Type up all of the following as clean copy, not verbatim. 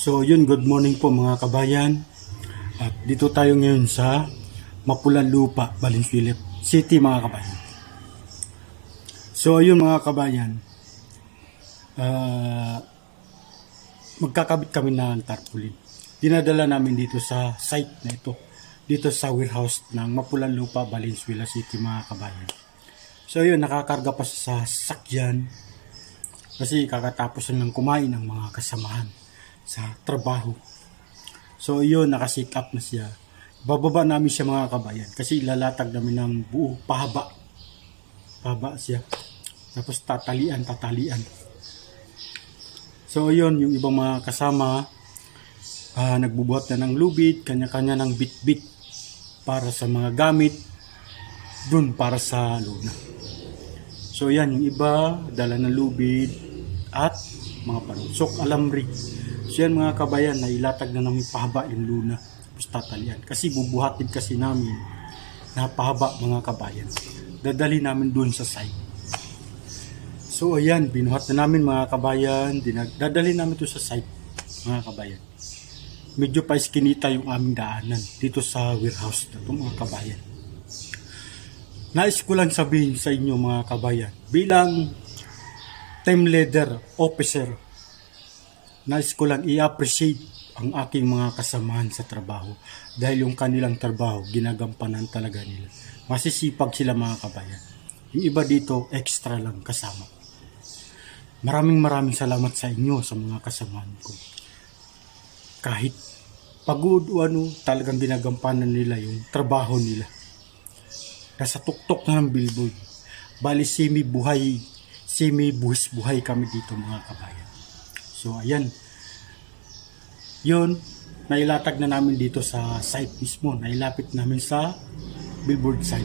So yun, good morning po mga kabayan. At dito tayo ngayon sa Mapulan Lupa, Valenzuela City mga kabayan. So ayun mga kabayan, magkakabit kami ng tarpaulin. Dinadala namin dito sa site na ito, dito sa warehouse ng Mapulan Lupa, Valenzuela City mga kabayan. So yun, nakakarga pa sa sasakyan kasi kakatapos ng kumain ng mga kasamahan sa trabaho. So yun, nakasit up na siya. Bababa namin siya mga kabayan kasi ilalatag namin ng buo pahaba siya, tapos tatalian. So yun, yung ibang mga kasama nagbubuhat na ng lubid, kanya-kanya ng bit-bit para sa mga gamit dun para sa luna. So yan, yung iba dala ng lubid at mga panunsok, alamri. So yan mga kabayan, na ilatag na namin pahaba yung luna, tapos tatalian. Kasi bubuhatin kasi namin na pahaba mga kabayan. Dadali namin doon sa site. So ayan, binuhat na namin mga kabayan, dadali namin to sa site mga kabayan. Medyo pa iskinita yung aming daanan dito sa warehouse na to mga kabayan. Nais ko lang sabihin sa inyo mga kabayan, bilang team leader officer, nais ko lang i-appreciate ang aking mga kasamahan sa trabaho dahil yung kanilang trabaho ginagampanan talaga nila. Masisipag sila mga kabayan. Yung iba dito extra lang kasama. Maraming salamat sa inyo, sa mga kasamahan ko. Kahit pagod o ano, talagang ginagampanan nila yung trabaho nila. Nasa tuktok na ng billboard. Bali semi-buhay kami dito mga kabayan. So ayan, yun, nailatag na namin dito sa site mismo, nailapit namin sa billboard site.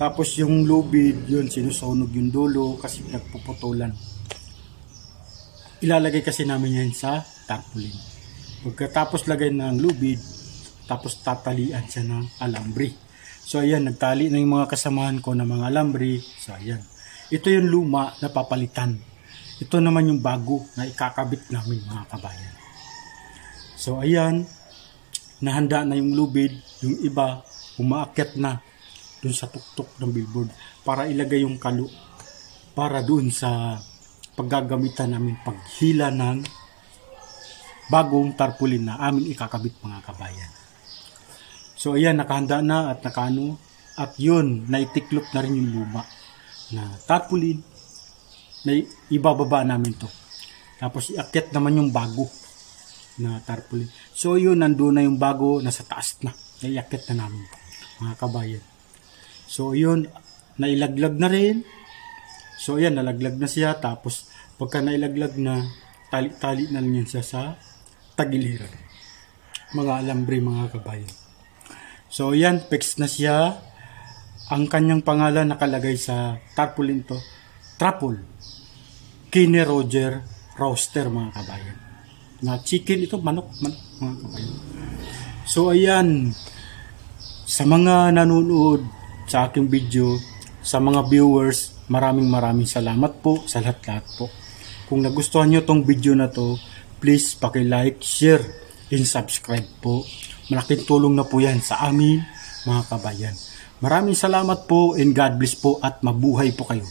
Tapos yung lubid, yun, sinusunog yung dulo kasi nagpuputulan. Ilalagay kasi namin yan sa tarpaulin. Pagkatapos lagay ng lubid, tapos tatalian siya ng alambri. So ayan, nagtali na yung mga kasamahan ko ng mga alambri. So ayan, ito yung luma na papalitan. Ito naman yung bago na ikakabit namin mga kabayan. So ayan, nahanda na yung lubid, yung iba umaakyat na dun sa tuktok ng billboard para ilagay yung kalo para dun sa paggagamitan namin paghila ng bagong tarpaulin na aming ikakabit mga kabayan. So ayan, nakahanda na at nakaano, at yun, naitiklop na rin yung luma na tarpaulin na ibababa namin to. Tapos iakyat naman yung bago na tarpaulin. So yun, nandun na yung bago, nasa taas na. Naiakyat na namin mga kabayan. So yun, nailaglag na rin. So yan, nalaglag na siya. Tapos pagka nailaglag na, tali na lang yan siya sa tagiliran. Mga alambre mga kabayan. So yan, fix na siya. Ang kanyang pangalan nakalagay sa tarpaulin to, Trapol Kenny Roger Roaster mga kabayan. Na chicken ito, manok mga kabayan. So ayan, sa mga nanonood sa aking video, sa mga viewers, maraming salamat po sa lahat po. Kung nagustuhan nyo tong video na to, please paki-like, share, and subscribe po. Malaking tulong na po yan sa amin mga kabayan. Maraming salamat po and God bless po at mabuhay po kayo.